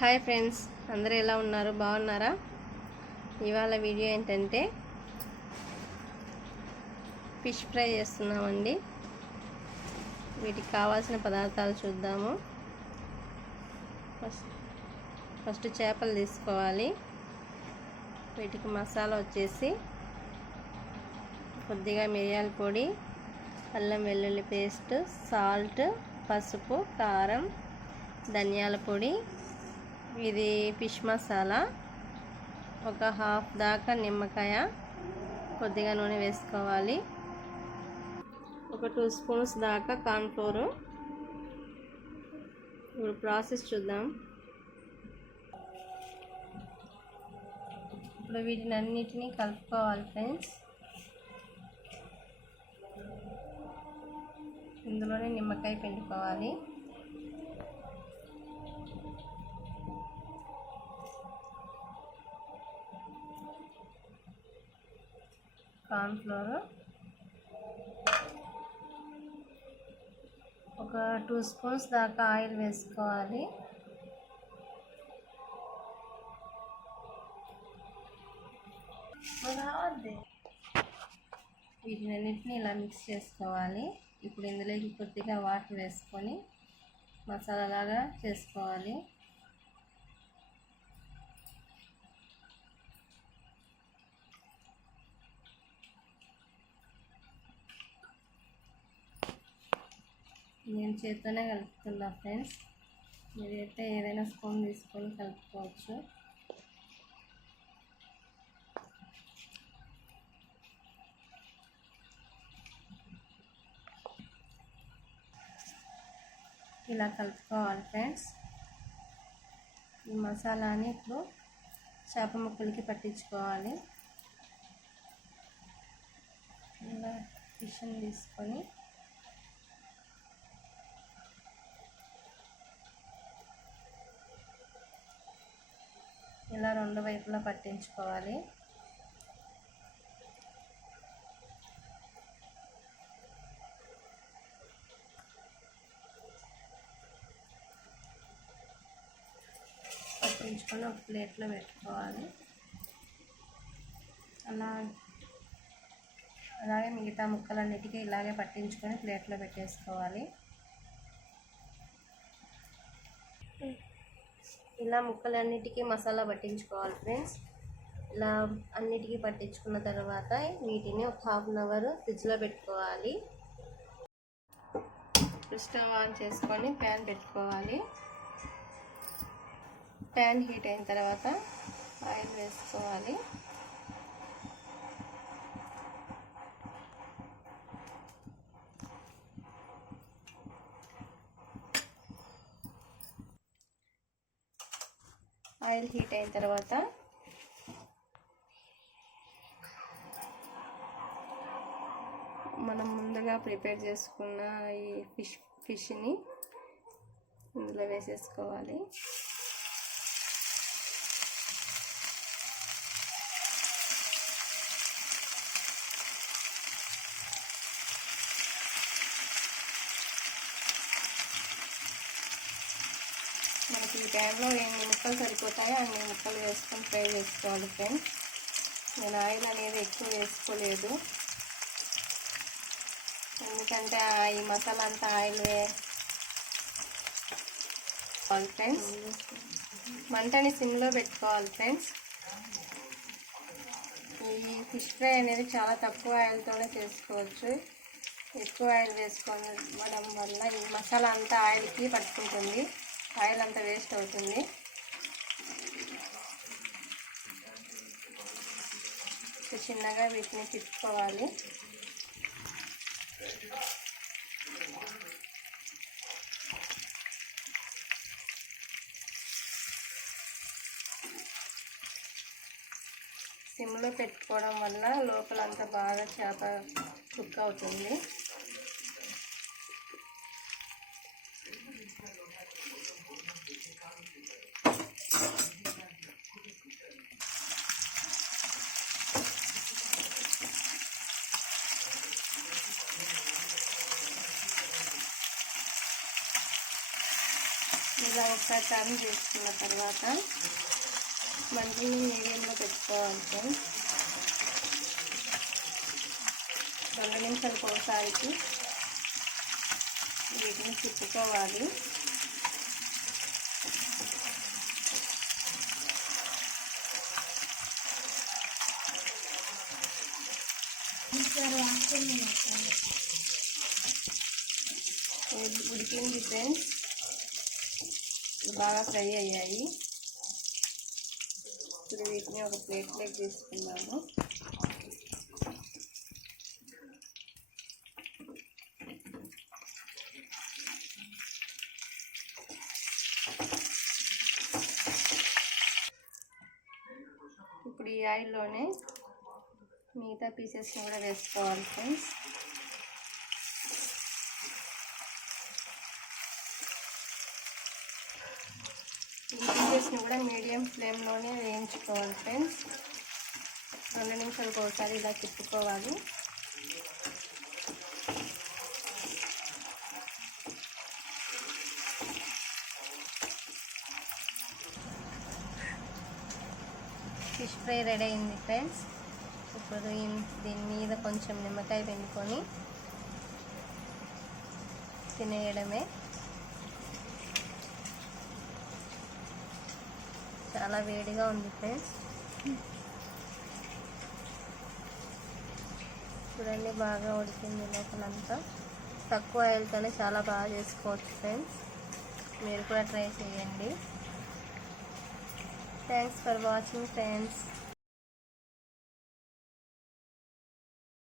Hi friends, అందరూ ఎలా ఉన్నారు? బాగున్నారా? ఇవాళ వీడియో ఏంటంటే ఫిష్ ఫ్రై చేస్తున్నామండి. వీటికి కావాల్సిన పదార్థాలు చూద్దాము. ఫస్ట్ చేపలు తీసుకోవాలి. వీటికి మసాలా వచ్చేసి కొద్దిగా మిరియాల పొడి, అల్లం వెల్లుల్లి పేస్ట్, సాల్ట్, పసుపు, కారం, ధనియాల పొడి, ఇది ఫిష్ మసాలా, ఒక హాఫ్ దాకా నిమ్మకాయ, కొద్దిగా నూనె వేసుకోవాలి, ఒక 2 స్పూన్స్ దాకా కార్న్ఫ్లోర్. ఇప్పుడు ప్రాసెస్ చూద్దాం. ఇప్పుడు వీటిని అన్నిటినీ కలుపుకోవాలి ఫ్రెండ్స్. ఇందులోనే నిమ్మకాయ పిండుకోవాలి. కార్న్ఫ్లోర్, ఒక 2 స్పూన్స్ దాకా ఆయిల్ వేసుకోవాలి. వీటినన్నిటిని ఇలా మిక్స్ చేసుకోవాలి. ఇప్పుడు ఇందులోకి కొద్దిగా వాటర్ వేసుకొని మసాలా లాగా చేసుకోవాలి. నేను చేత్తోనే కలుపుతున్నా ఫ్రెండ్స్. మీరైతే ఏదైనా స్పూన్ తీసుకొని కలుపుకోవచ్చు. ఇలా కలుపుకోవాలి ఫ్రెండ్స్. ఈ మసాలాని ఇప్పుడు చేప ముక్కలకి పట్టించుకోవాలి. ఇలా ఫిష్ని తీసుకొని ఇలా 2 వైపులా పట్టించుకోవాలి. పట్టించుకొని ఒక ప్లేట్లో పెట్టుకోవాలి. అలాగే మిగతా ముక్కలన్నిటికీ ఇలాగే పట్టించుకొని ప్లేట్లో పెట్టేసుకోవాలి. ఇలా ముక్కలన్నిటికీ మసాలా పట్టించుకోవాలి ఫ్రెండ్స్. ఇలా అన్నిటికీ పట్టించుకున్న తర్వాత వీటిని ఒక హాఫ్ అన్ అవర్ ఫ్రిడ్జ్లో పెట్టుకోవాలి. స్టవ్ ఆన్ చేసుకొని ప్యాన్ పెట్టుకోవాలి. ప్యాన్ హీట్ అయిన తర్వాత ఆయిల్ వేసుకోవాలి. ఆయిల్ హీట్ అయిన తర్వాత మనం ముందుగా ప్రిపేర్ చేసుకున్న ఈ ఫిష్ని ఇందులో వేసేసుకోవాలి. మనకి ఈ టైంలో ఎన్ని ముక్కలు సరిపోతాయో అన్ని ముక్కలు వేసుకొని ఫ్రై చేసుకోవాలి ఫ్రెండ్స్. నేను ఆయిల్ అనేది ఎక్కువ వేసుకోలేదు, ఎందుకంటే ఈ మసాలా అంతా ఆయిల్ వేసుకోవాలి ఫ్రెండ్స్. మంటని సిమ్లో పెట్టుకోవాలి ఫ్రెండ్స్. ఈ ఫిష్ ఫ్రై అనేది చాలా తక్కువ ఆయిల్తోనే చేసుకోవచ్చు. ఎక్కువ ఆయిల్ వేసుకోవడం వల్ల ఈ మసాలా అంతా ఆయిల్కి పట్టుకుంటుంది, ఆయిల్ అంతా వేస్ట్ అవుతుంది. చిన్నగా వీటిని తిప్పుకోవాలి. సిమ్లో పెట్టుకోవడం వల్ల లోపలంతా బాగా చేప కుక్ అవుతుంది. ఇలా ఒకసారి టర్న్ చేసుకున్న తర్వాత మంటని మీడియంలో పెట్టుకోవాలి ఫ్రెండ్స్. 2 నిమిషాలకు ఒకసారికి వీటిని తిప్పుకోవాలి. ఉడికింది ఫ్రెండ్స్, బాగా ఫ్రై అయ్యాయి. ఇప్పుడు వీటిని ఒక ప్లేట్లోకి తీసుకున్నాము. ఇప్పుడు ఈ ఆయిల్లోనే మిగతా పీసెస్ని కూడా వేసుకోవాలి ఫ్రెండ్స్. ఈ పీసెస్ని కూడా మీడియం ఫ్లేమ్లోనే వేయించుకోవాలి ఫ్రెండ్స్. 2 నిమిషాలకు ఒకసారి ఇలా తిప్పుకోవాలి. ఫిష్ ఫ్రై రెడీ అయింది ఫ్రెండ్స్. ఇప్పుడు దీని మీద కొంచెం నిమ్మకాయ పిండుకొని తినేయడమే. చాలా వేడిగా ఉంది ఫ్రెండ్స్. చూడండి, బాగా ఉడికింది లోపలంతా. తక్కువ ఆయిల్తోనే చాలా బాగా చేసుకోవచ్చు ఫ్రెండ్స్. మీరు కూడా ట్రై చేయండి. Thanks for watching friends.